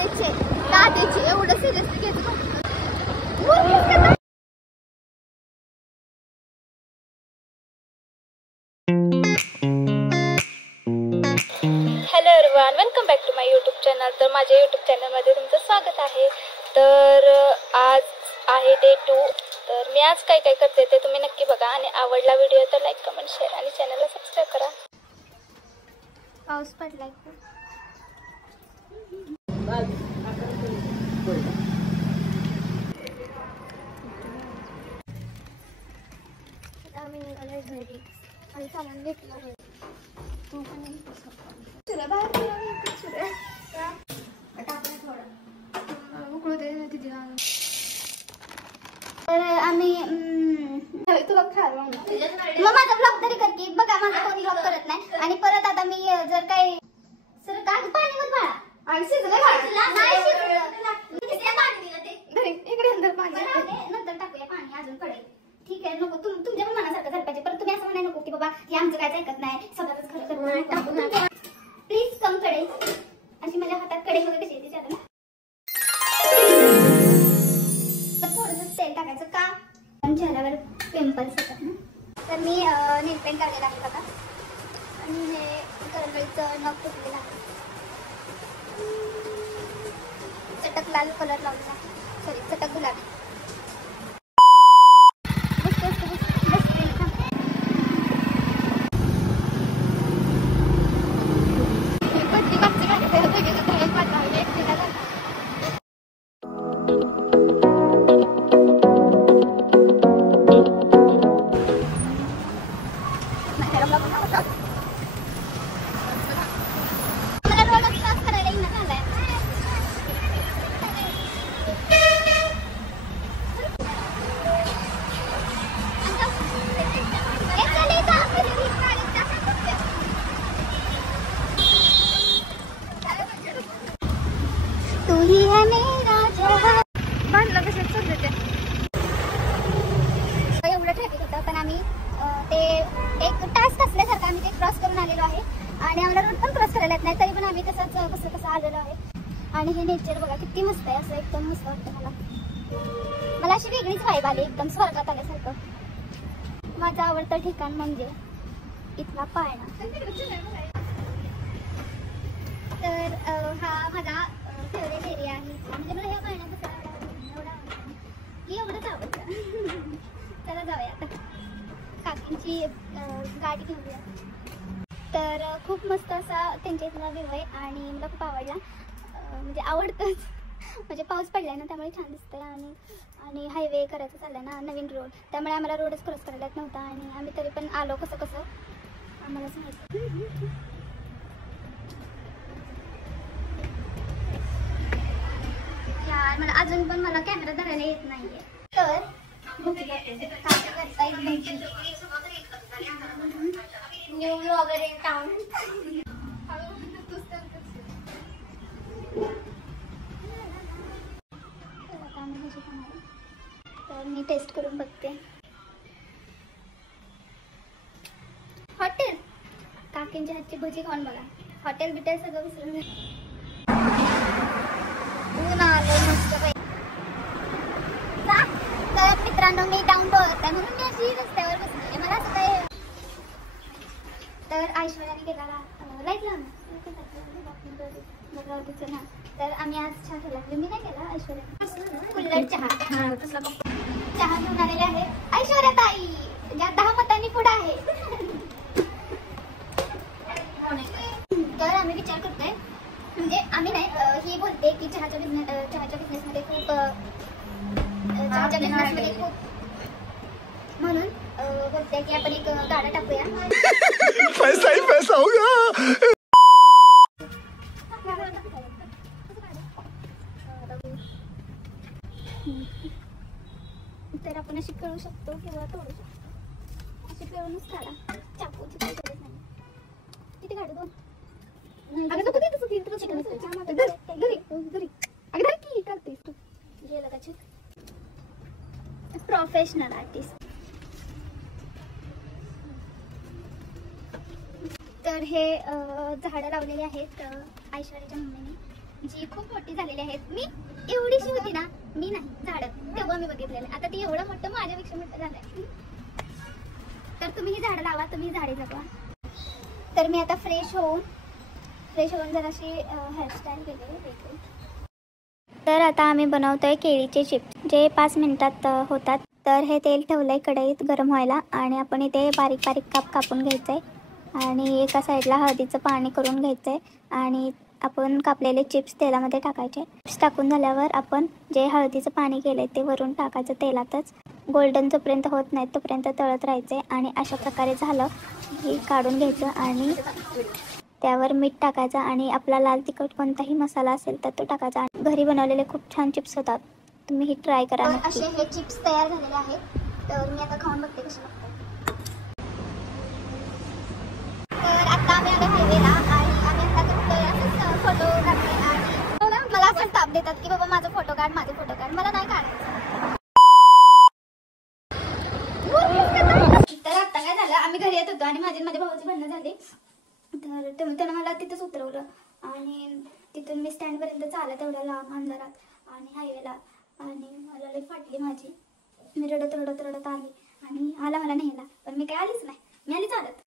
दाढीचे एवढं सिरियसली घ्यायचं. Hello everyone, welcome back to my YouTube channel. तर माझ्या यूट्यूब चॅनलमध्ये तुमचं स्वागत आहे. तर आज आहे डे 2. तर मी आज काय काय करते ते तुम्ही नक्की बघा आणि आवडला व्हिडिओ तर लाईक कमेंट शेअर आणि चॅनलला सबस्क्राईब करा. पाऊस पडलाय खूप. आम्ही निघालोय घरी आणि सामान घेतलं आहे. तर आम्ही तुला खायला मग माझा ब्लॉग तरी कर की बघा. माझा कोणी ब्लॉग करत नाही. आणि परत आता मी जर काही सर काय पाणीवर बाळा आणि शिजलं नंतर टाकूया पाणी अजून पडेल. ठीक आहे नको तुमच्या पण मनासारखं झालं पाहिजे. पण तुम्ही असं म्हणाय नको की बाबा हे आमचं काय ऐकत नाही स्वतःच खरं करतो. प्लीज कम कडेल अशी माझ्या हातात कडेल वगैरे कशी येते ना. तर थोडंसं तेल टाकायचं का चेहऱ्यावर पिंपल्स येतात ना. तर मी नेल पेंट काढलेला आहे बघा. आणि हे करंगळीचं नख फुटलेलं आहे. चटक लाल कलर लावला. सॉरी चटक गुलाबी. तू ही है मेरा जहां. बांधलं कसं चाललं ते एवढं ट्रॅफिक होतं. पण आम्ही ते एक टास्क असल्यासारखं आम्ही ते क्रॉस करून आलेलो आहे. आणि आम्हाला रोड पण क्रॉस करायला येत नाही तरी पण आम्ही तसंच कसं आलेलो आहे. आणि हे नेचर बघा किती मस्त आहे. असं एकदम मस्त वाटतं मला अशी वेगळीच वाईब आली एकदम स्वर्गात आल्यासारखं. माझं आवडतं ठिकाण म्हणजे इथला पाळणा. तर हा माझा फेवरेट एरिया आहे. म्हणजे मला ह्या पाळण्यात एवढंच आवडतं. चला जाऊया आता काकींची गाडी घेऊया. तर खूप मस्त असा त्यांच्या इथला व्ह्यू आहे आणि मला खूप आवडला. म्हणजे आवडतंच. म्हणजे पाऊस पडलाय ना त्यामुळे छान दिसतंय. आणि हायवे करायचं चाललंय ना नवीन रोड. त्यामुळे आम्हाला रोडच क्रॉस करायला येत नव्हता. आणि आम्ही तरी पण आलो कसं आम्हाला सांगायचं. यार मला अजून पण मला कॅमेरा धरायला येत नाहीये. तर न्यू ब्लॉगर इन टाउन. तर मी टेस्ट करून बघते. हॉटेल काकींच्या हातची भजी खाऊन बघा. हॉटेल बिटेल सगळं विसरून ऊन आलं मस्त बाई. तर मित्रांनो मी डाऊन टू अर्थ आहे म्हणून मी अशी रस्त्यावर बसली. मला असं काय. तर ऐश्वर्याने केला लाईट लावून ना. तर आम्ही आज चहा केला. मी नाही केला ऐश्वर्या कुल्हड चहा. चहा घेऊन आलेले आहे ऐश्वर्या ताई ज्या 10 मतांनी पुढे आहे. तर आम्ही विचार करतोय म्हणजे आम्ही नाही ही बोलते की चहाच्या बिझनेसमध्ये खूप म्हणून बोलते की आपण एक गाडा टाकूया. पैसा ही पैसा होगा. तर आपण अशी करू शकतो किंवा तोडू शकतो. अशी पिळूनच काढा. चाकूची काही गरज नाही. किती काढू 2. Professional artist. तर हे झाडं लावलेली आहेत ऐश्वर्याच्या मम्मीने. जी खूप मोठी झालेली आहेत. मी एवढीशी होती ना, मी नाही झाडं तेव्हा मी बघितलेलं, आता ती एवढं मोठं माझ्यापेक्षा मोठं झालंय. तर तुम्ही ही झाडं लावा, तुम्ही झाडे जगवा. तर मी आता फ्रेश होऊन जराशी हेअरस्टाईल केली. तर आता आम्ही बनवतोय केळीचे चिप्स, जे 5 मिनिटात होतात. तर हे तेल ठेवलंय कढईत गरम व्हायला आणि आपण इथे बारीक बारीक काप कापून घ्यायचंय आणि एका साईडला हळदीचं पाणी करून घ्यायचंय आणि आपण कापलेले चिप्स तेलामध्ये टाकायचे. चिप्स टाकून झाल्यावर आपण जे हळदीचं पाणी केलंय ते वरून टाकायचं तेलातच. गोल्डन जोपर्यंत होत नाही तोपर्यंत तळत राहायचे आणि अशा प्रकारे झालं की काढून घ्यायचं आणि त्यावर मीठ टाकायचं आणि आपला लाल तिखट कोणताही मसाला असेल तर तो टाकायचा. घरी बनवलेले खूप छान चिप्स होतात, तुम्ही ही ट्राय करा. असे हे चिप्स तयार झालेले आहेत. तर मी आता खाऊन बघते कसे लागतात. तर आता आम्ही आलो हायवेला आणि आम्ही आता करतोय असंच फोटो काढतोय आणि मला असं ताप देतात की बाबा माझा फोटो काढ, मला नाही काढायचं. तर आता काय झालं, आम्ही घरी येत होतो आणि माझ्या भावाची भांडणं झाली. तर त्यानं मला तिथंच उतरवलं आणि तिथून मी स्टँडपर्यंत चालत एवढ्या लांब अंधारात आणि हायवेला आणि मला लई फाटली माझी. मी रडत आली आणि आला मला न्यायला, पण मी काय आलीच नाही, मी आली चालत.